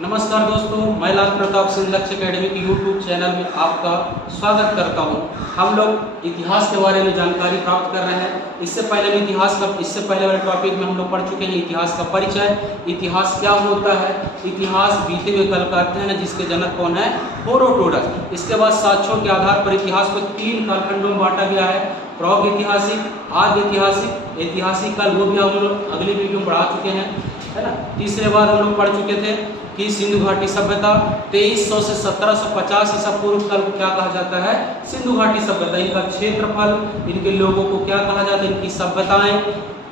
नमस्कार दोस्तों, मैं लाल प्रताप सिंह लक्ष्य एकेडमी की यूट्यूब चैनल में आपका स्वागत करता हूं। हम लोग इतिहास के बारे में जानकारी प्राप्त कर रहे हैं। इससे पहले वाले टॉपिक में हम लोग पढ़ चुके हैं इतिहास का परिचय, इतिहास क्या होता है, इतिहास बीते हुए कल का अध्ययन है जिसके जनक कौन है, हेरोडोटस। इसके बाद साक्ष्यों के आधार पर इतिहास को 3 कालखंडों में बांटा गया है, प्रागैतिहासिक, आद्य ऐतिहासिक, ऐतिहासिक काल, वो भी हम लोग अगली वीडियो में पढ़ा चुके हैं, है ना। तीसरे बार हम लोग पढ़ चुके थे कि सिंधु घाटी सभ्यता 2300 से 1750 ईसा पूर्व काल को क्या कहा जाता है, सिंधु घाटी सभ्यता। इनका क्षेत्रफल, इनके लोगों को क्या कहा जाता है, इनकी सभ्यताएं,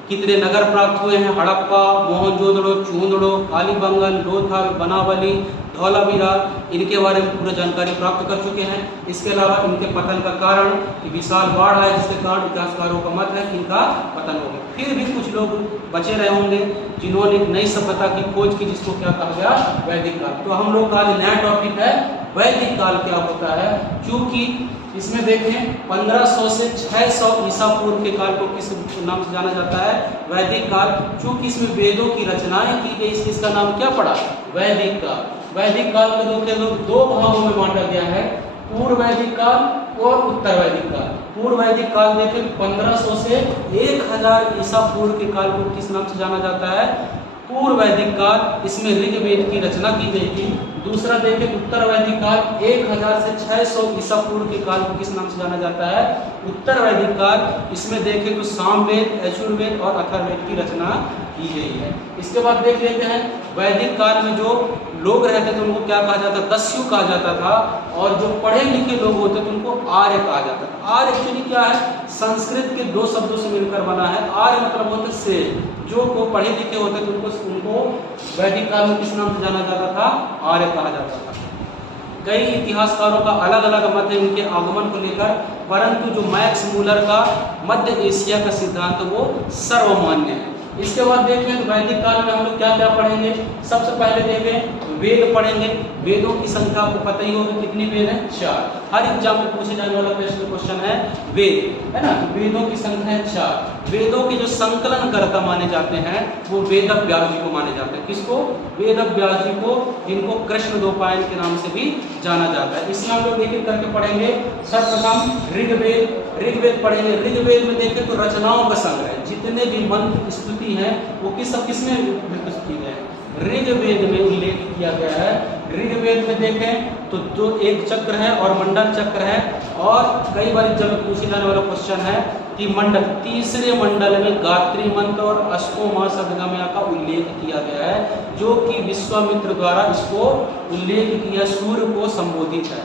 कितने नगर प्राप्त हुए हैं, हड़प्पा, मोहनजोदड़ो, चूंदड़ो, कालीबंगन, लोथल, बनावली, धौलावीरा, इनके बारे में पूरी जानकारी प्राप्त कर चुके हैं। इसके अलावा इनके पतन का कारण कि विशाल बाढ़ है जिसके कारण इतिहासकारों का मत है कि इनका पतन हो गया। फिर भी कुछ लोग बचे रहे होंगे जिन्होंने एक नई सभ्यता की खोज की जिसको क्या कहा गया, वैदिक काल। तो हम लोग का आज नया टॉपिक है वैदिक काल क्या होता है। चूंकि इसमें देखें 1500 से 600 ईसा पूर्व के काल को किस नाम से जाना जाता है, वैदिक काल। चूंकि इसमें वेदों की रचनाएं की गई इसका नाम क्या पड़ा, वैदिक काल। वैदिक काल को दो भागों में बांटा गया है, पूर्व वैदिक काल और उत्तर वैदिक काल। पूर्व वैदिक काल देखें 1500 से 1000 ईसा पूर्व के काल को किस नाम से जाना जाता है, पूर्व वैदिक काल। इसमें ऋग्वेद की रचना की गई थी। दूसरा देखें उत्तर वैदिक काल 1000 से 600 ईसा पूर्व के काल को किस नाम से जाना जाता है, उत्तर वैदिक काल। इसमें देखें तो सामवेद, यजुर्वेद और अथर्ववेद की रचना की गई है। इसके बाद देख लेते हैं वैदिक काल में जो लोग रहते थे उनको क्या कहा जाता, दस्यु कहा जाता था, और जो पढ़े लिखे लोग होते थे उनको आर्य कहा जाता था। आर्य एक्चुअली क्या है, संस्कृत के 2 शब्दों से मिलकर बना है। आर्य मतलब होते से, जो को पढ़े लिखे होते थे उनको वैदिक काल में किस नाम से जाना जाता था, आर्य कहा जाता था। कई इतिहासकारों का अलग अलग मत है इनके आगमन को लेकर, परंतु जो मैक्स मूलर का मध्य एशिया का सिद्धांत वो सर्वमान्य है। इसके बाद देखें तो वैदिक काल में हम लोग क्या क्या पढ़ेंगे। सबसे पहले देखें वेद पढ़ेंगे। वेदों की संख्या आपको पता ही होगी, कितनी वेद है, 4। हर एग्जाम में पूछे जाने वाला क्वेश्चन है वेद, है ना। तो वेदों की संख्या है 4। वेदों के जो संकलन कर्ता माने जाते हैं वो वेद व्यास जी को माने जाते हैं। किसको, वेद व्यास जी को, जिनको कृष्ण द्वैपायन के नाम से भी जाना जाता है। इसमें हम लोग एक एक करके पढ़ेंगे। सर्वप्रथम ऋग्वेद। ऋग्वेद पढ़ेंगे। ऋग्वेद में देखें तो रचनाओं का संग्रह, जितने भी मंत्र स्तुति हैं वो किसमें प्रस्तुत की गए, ऋग्वेद में उल्लेख किया गया है। ऋग्वेद में देखें तो जो एक चक्र है और मंडल चक्र है, और कई बार जब पूछे जाने वाला क्वेश्चन है कि मंडल, तीसरे मंडल में गायत्री मंत्र और अष्टोमा सदगमया का उल्लेख किया गया है, जो कि विश्वामित्र द्वारा इसको उल्लेख किया, सूर्य को संबोधित है।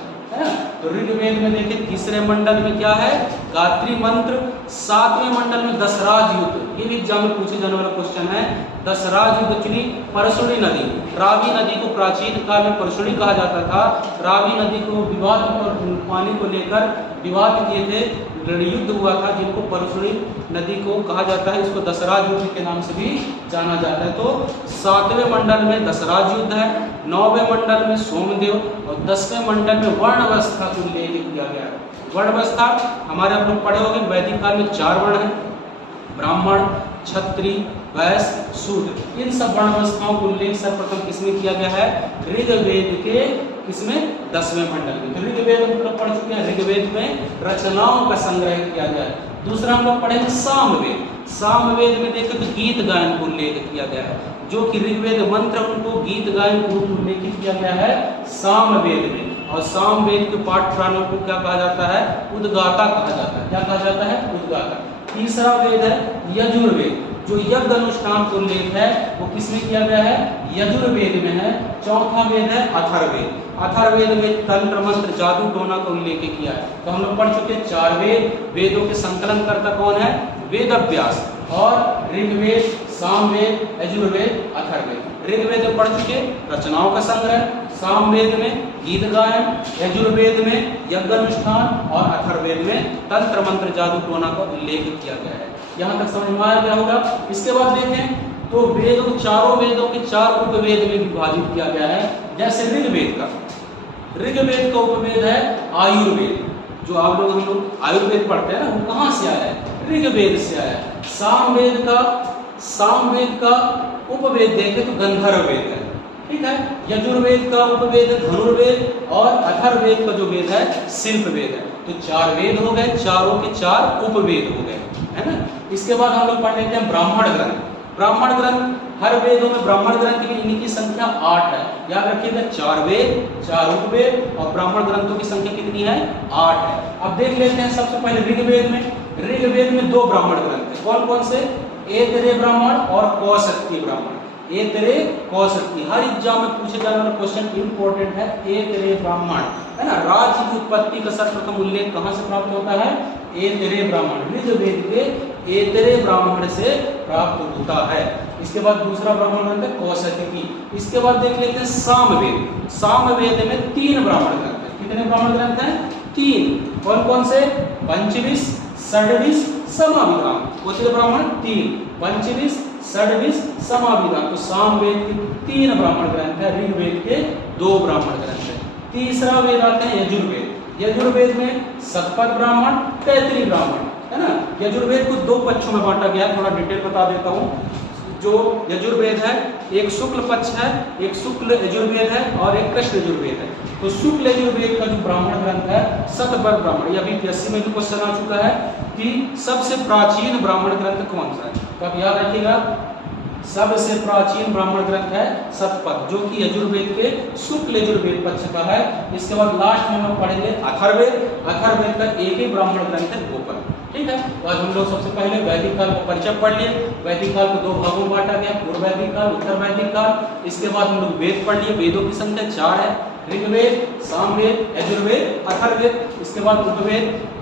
तो ऋग्वेद में देखिए तीसरे मंडल में क्या है, गायत्री मंत्र। 7वें मंडल में दशराज युद्ध, ये भी एग्जाम में पूछे जाने वाला क्वेश्चन है। दशराज युद्ध चुनी परशुणी नदी, रावी नदी को प्राचीन काल में परशुणी कहा जाता था। रावी नदी को विवाद और पानी को लेकर विवाद किए थे, युद्ध हुआ था, जिनको परशुणी नदी को कहा जाता है। इसको दशराज युद्ध के नाम से भी जाना जाता है। तो 7वें मंडल में दशराज युद्ध है, 9वें मंडल में सोमदेव, और 10वें मंडल में वर्ण व्यवस्था को उल्लेख किया गया है। वर्ण व्यवस्था हमारे आप लोग पढ़े होंगे, वैदिक काल में 4 वर्ण हैं, ब्राह्मण, क्षत्रिय, वैश्य, शूद्र। इन सब वर्ण व्यवस्थाओं को उल्लेख सर्वप्रथम किसमें किया गया है, ऋग्वेद के किसमें, 10वें मंडल में। तो ऋग्वेद हम लोग पढ़ चुके हैं। ऋग्वेद में रचनाओं का संग्रह किया गया है। दूसरा हम लोग पढ़ेंगे सामवेद। सामवेद में देखें तो गीत गायन को उल्लेख किया गया है, जो कि ऋग्वेद मंत्र उनको गीत गायन को उल्लेखित किया गया है सामवेद में। और सामवेद के पाठ पुराणों को क्या कहा जाता है, उद्गाता कहा जाता है। क्या कहा जाता है, उद्गाता। तीसरा वेद है यजुर्वेद, जो यज्ञ अनुष्ठान को उल्लेख है वो किसमें किया गया है, यजुर्वेद में है। चौथा वेद है अथर्ववेद। अथर्ववेद में तंत्र मंत्र जादू टोना का उल्लेख किया है। तो हम लोग पढ़ चुके 4 वेद। वेदों के संकलन करता कौन है, वेद व्यास। और ऋग्वेद, सामवेद, यजुर्वेद, अथर्ववेद। ऋग्वेद में पढ़ चुके रचनाओं का संग्रह, सामवेद में गीत गायन, यजुर्वेद में यज्ञ अनुष्ठान, और अथर्ववेद में तंत्र मंत्र जादू टोना का उल्लेख किया गया है। यहाँ तक समझ में आ गया होगा। इसके बाद देखें तो वेदों, चारों वेदों के 4 उपवेद में विभाजित किया गया है। जैसे ऋग्वेद का उपवेद है आयुर्वेद। जो आप लोग, हम लोग आयुर्वेद पढ़ते हैं ना, वो कहाँ से आया है, ऋग्वेद से आया है। सामवेद का उपवेद देखें तो गंधर्व वेद है, ठीक है। यजुर्वेद का उपवेद है धनुर्वेद और अथर्ववेद का जो वेद है शिल्प वेद है। तो 4 वेद हो गए, चारों के 4 उपवेद हो गए, है ना। इसके बाद हम लोग पढ़ लेते हैं ब्राह्मण ग्रंथ। ब्राह्मण ग्रंथ, हर वेदों में ब्राह्मण ग्रंथ की इनकी संख्या 8 है। याद रखिएगा 4 वेद, 4 उपवेद और ब्राह्मण ग्रंथों की संख्या कितनी है? 8 है। अब देख लेते हैं सबसे पहले ऋग्वेद में। ऋग्वेद में 2 ब्राह्मण ग्रंथ है। कौन कौन से? ऐतरेय ब्राह्मण और कौसत्य ब्राह्मण। ऐतरेय, कौसत्य, हर एग्जाम में पूछे जाने वाला क्वेश्चन इंपॉर्टेंट है। ऐतरेय ब्राह्मण, है ना। राज्य की उत्पत्ति का सर्वप्रथम उल्लेख कहां से प्राप्त होता है? ऐतरेय ब्राह्मण, ऋग्वेद के ऐतरेय ब्राह्मण से प्राप्त होता है। इसके बाद दूसरा ब्राह्मण ग्रंथ है कौसत्य। इसके बाद देख लेते हैं सामवेद। सामवेद में 3 ब्राह्मण ग्रंथ है। कितने ब्राह्मण ग्रंथ हैं? 3। कौन कौन से? पंचविश, षड्विश, समाविधान। कितने ब्राह्मण? 3। पंचविश, षड्विश, समाविधान। तो सामवेद के 3 ब्राह्मण ग्रंथ है, ऋग्वेद के 2 ब्राह्मण ग्रंथ है। तीसरा वेद आता है यजुर्वेद। यजुर्वेद में शतपथ ब्राह्मण, तैतरीय ब्राह्मण, है ना। यजुर्वेद को 2 पक्षों में बांटा गया, थोड़ा डिटेल बता देता हूँ। जो यजुर्वेद है, एक शुक्ल पक्ष है, एक शुक्ल यजुर्वेद है और एक कृष्ण यजुर्वेद है। तो शुक्ल यजुर्वेद का जो ब्राह्मण ग्रंथ है शतपथ ब्राह्मण। ये अभी पीएससी में भी क्वेश्चन आ चुका है कि सबसे प्राचीन ब्राह्मण ग्रंथ कौन सा है। तो आप याद रखिएगा सबसे प्राचीन ब्राह्मण ग्रंथ है शतपथ, जो कि यजुर्वेद के शुक्ल यजुर्वेद पक्ष का है। इसके बाद लास्ट में हम लोग पढ़ेंगे अथर्ववेद। अथर्ववेद का एक ही ब्राह्मण ग्रंथ है गोपर। ठीक है। तो आज हम लोग सबसे पहले वैदिक काल का परिचय पढ़ लिए। वैदिक काल को 2 भागों में बांटा गया, पूर्व वैदिक काल, उत्तर वैदिक काल। इसके बाद हम लोग वेद पढ़ लिए। वेदों की संख्या 4 है, ऋग्वेद, सामवेद, यजुर्वेद, अथर्ववेद। इसके बाद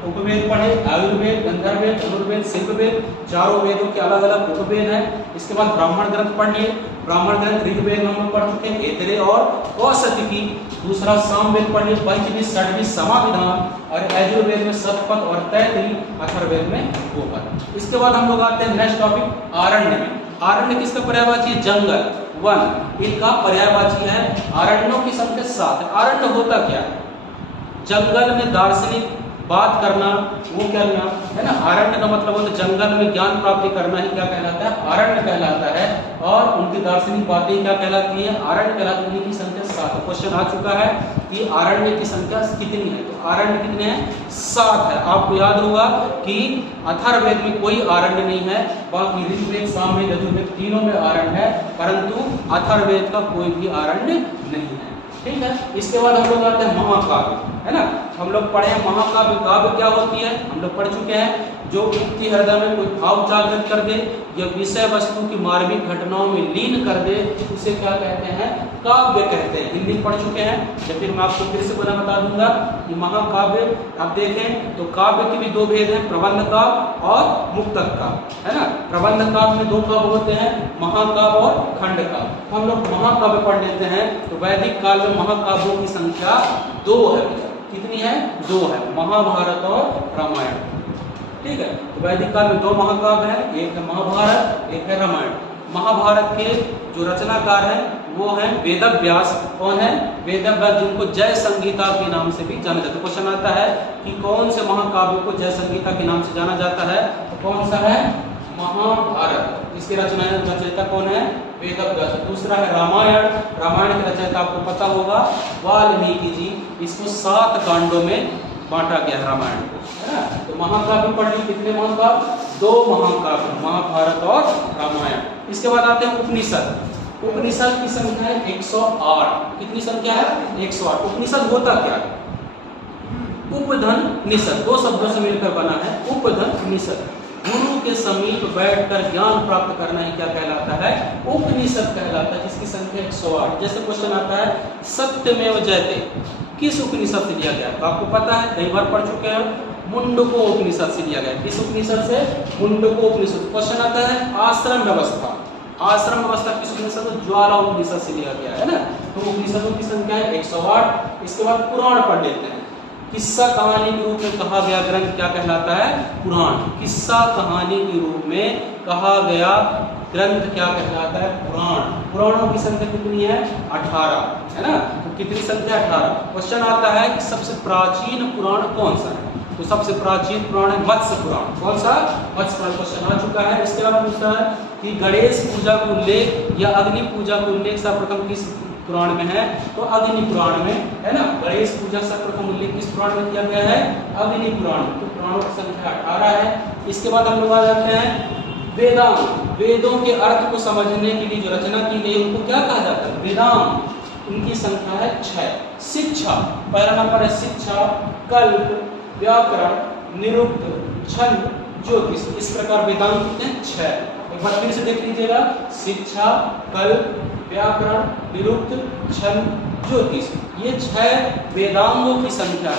उपवेद पढ़े, आयुर्वेद, गंधर्ववेद, धनुर्वेद, शिल्पवेद। चारों वेदों के अलग अलग उपवेद हैं। इसके बाद ब्राह्मण ग्रंथ पढ़ लिए। ब्राह्मण ग्रंथ ऋग्वेद में हम लोग पढ़ चुके हैं ऐतरेय और कौसत्य की। दूसरा सामवेद पढ़ लिए, पंचविश, षड्विश, समाविधान। और यजुर्वेद में शतपथ और तैतरीय, अथर्ववेद में गोपर। इसके बाद हम लोग आते हैं नेक्स्ट टॉपिक आरण्य में। आरण्य किसका पर्यायवाची है? जंगल, वन, इनका पर्यायवाची है। अरण्यों की संख्या 7 है। अरण्य होता क्या है? जंगल में दार्शनिक बात करना, वो करना, है ना। अरण्य का मतलब होता है जंगल में ज्ञान प्राप्ति करना ही क्या कहलाता है? अरण्य कहलाता है। और उनकी दार्शनिक बातें क्या कहलाती है? अरण्य कहलाती है। उनकी संख्या 7 है। क्वेश्चन आ चुका है कि अरण्य की संख्या कितनी है? तो अरण्य कितने हैं? 7 है। आपको याद होगा कि अथर्ववेद में कोई अरण्य नहीं है, बाकी ऋग्वेद, सामवेद, यजुर्वेद तीनों में अरण्य है, परंतु अथर्ववेद का कोई भी अरण्य नहीं है। ठीक है। इसके बाद हम लोग आते हैं महाकाव्य, है ना। हम लोग पढ़े हैं महाकाव्य। काव्य क्या होती है हम लोग पढ़ चुके हैं। जो व्यक्ति हृदय में कोई भाव जागृत कर दे या विषय वस्तु की मार्मिक घटनाओं में लीन कर दे, उसे क्या कहते हैं? काव्य कहते हैं। हिंदी पढ़ चुके हैं, या फिर मैं आपको फिर से बता दूंगा कि महाकाव्य। आप देखें तो काव्य के भी 2 भेद हैं, प्रबंध काव्य और मुक्तक काव्य, है ना। प्रबंध काव्य में 2 काव्य होते हैं, महाकाव्य और खंड काव्य। हम लोग महाकाव्य पढ़ लेते हैं। तो वैदिक काल में महाकाव्यों की संख्या 2 है। कितनी है? 2 है, महाभारत और रामायण। ठीक है। तो वैदिक काल में 2 महाकाव्य हैं, एक है महाभारत, एक है रामायण। महाभारत के जो रचनाकार हैं वो हैं वेदव्यास। कौन है? वेदव्यास, जिनको जय संगीता के नाम से भी जाना जाता है। क्वेश्चन आता है कि कौन से महाकाव्य को जय संगीता के नाम से जाना जाता है? तो कौन सा है? महाभारत। इसके रचयिता कौन है? वेदव्यास। दूसरा है रामायण। रामायण के रचयिता आपको पता होगा वाल्मीकि जी। इसको 7 कांडों में बांटा गया है रामायण को, है ना। तो महाकाव्य पढ़ ली। कितने महाकाव्य? 2 महाकाव्य, महाभारत और रामायण। इसके बाद आते हैं उपनिषद। उपनिषद की संख्या है 108। कितनी संख्या है? 108। उपनिषद होता क्या है? उपधन निषद, 2 शब्दों से मिलकर बना है उपधन निषद। गुरु के समीप बैठकर ज्ञान प्राप्त करना ही क्या कहलाता है? उपनिषद कहलाता है, जिसकी संख्या 108। जैसे क्वेश्चन आता है सत्यमेव जयते, किस उपनिषद से लिया गया? तो आपको पता है, कई बार पढ़ चुके हैं, मुंडको उपनिषद से लिया गया। किस उपनिषद से? मुंडको उपनिषद। क्वेश्चन आता है आश्रम व्यवस्था। आश्रम व्यवस्था किस उपनिषद? ज्वाला उपनिषद से लिया गया है ना। तो उपनिषदों की संख्या है 108। इसके बाद पुराण पढ़ लेते हैं। किस्सा कहानी के रूप में कहा गया ग्रंथ क्या कहलाता है? पुराण। किस्सा कहानी के रूप में कहा गया ग्रंथ क्या कहलाता है? पुराण। पुराणों की संख्या कितनी है? 18, है ना। तो कितनी संख्या? 18। क्वेश्चन आता है कि सबसे प्राचीन पुराण कौन सा है? तो सबसे प्राचीन पुराण है मत्स्य पुराण। कौन सा? मत्स्य पुराण। क्वेश्चन आ चुका है। इसके बाद पूछता है कि गणेश पूजा को उल्लेख या अग्नि पूजा को उल्लेख सर्वप्रथम पुराण में है? तो अग्नि पुराण में है ना। गणेश पूजा शक्र का उल्लेख किस पुराण में किया गया है? अग्नि पुराण। तो पुराणों की संख्या 18 है। इसके बाद हम लोग आ जाते हैं वेदांत। वेदों के अर्थ को समझने के लिए जो रचना की गई उनको क्या कहा जाता है? वेदांत। उनकी संख्या है 6। शिक्षा, पहला नंबर है शिक्षा, कल्प, व्याकरण, निरुक्त, छंद, ज्योतिष। इस प्रकार वेदांत कितने? 6। एक बार फिर से देख लीजिएगा, शिक्षा, कल्प, व्याकरण, निरुक्त, छंद, ज्योतिष, ये 6 वेदांगों की संख्या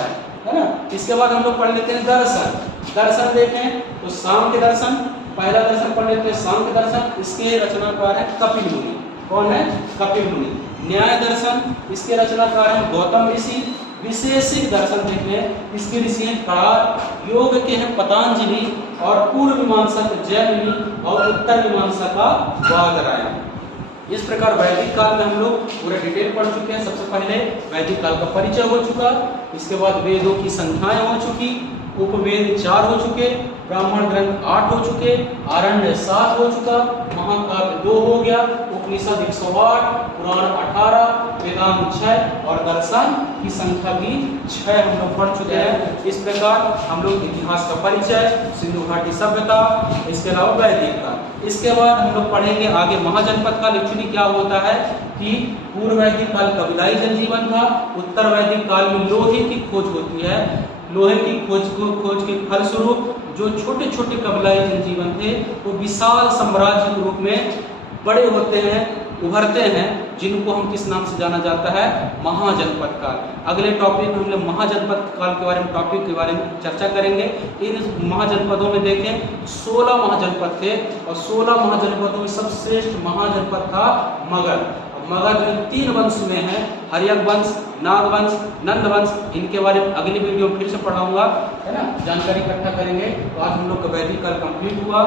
है ना। इसके बाद हम लोग पढ़ लेते हैं दर्शन। दर्शन देखें तो सांख्य दर्शन, पहला दर्शन पढ़ लेते हैं सांख्य दर्शन। इसके रचनाकार है कपिल मुनि। कौन है? कपिल मुनि। न्याय दर्शन, इसके रचनाकार है गौतम ऋषि। विशेषिक दर्शन देखते हैं, इसके ऋषि हैं करार। योग के हैं पतंजलि और पूर्व मीमांसा का जैमिनी और उत्तर मीमांसा का वादरायण। इस प्रकार वैदिक काल में हम लोग पूरा डिटेल पढ़ चुके हैं। सबसे पहले वैदिक काल का परिचय हो चुका, इसके बाद वेदों की संख्याएं हो चुकी, उपवेद 4 हो चुके, ब्राह्मण ग्रंथ 8 हो चुके, आरण्य 7 हो चुका, महाकाव्य 2 हो गया, उपनिषद 108, पुराण 18, वेदांत 6 और दर्शन की संख्या भी 6 हम लोग पढ़ चुके हैं। इस प्रकार हम लोग इतिहास का परिचय, सिंधु घाटी सभ्यता, इसके अलावा वैदिक काल। इसके बाद हम लोग पढ़ेंगे आगे महाजनपद काल। एक्चुअली क्या होता है कि पूर्व वैदिक काल कबीलाई जनजीवन था, उत्तर वैदिक काल में लोहे की खोज होती है। लोहे की खोज के फलस्वरूप जो छोटे छोटे कबीलाई जनजीवन थे वो विशाल साम्राज्य के रूप में बड़े होते हैं, उभरते हैं, जिनको हम किस नाम से जाना जाता है? महाजनपद काल। अगले टॉपिक में हम लोग महाजनपद काल के बारे में टॉपिक के बारे में चर्चा करेंगे। इन महाजनपदों में देखें 16 महाजनपद थे और 16 महाजनपदों में सबसे श्रेष्ठ महाजनपद था मगध। मगध में 3 वंश में है, हर्यक वंश, नाग वंश, नंद वंश। इनके बारे में अगली वीडियो में फिर से पढ़ाऊंगा, है ना, जानकारी इकट्ठा करेंगे। तो आज हम लोग का वैदिक काल कंप्लीट हुआ।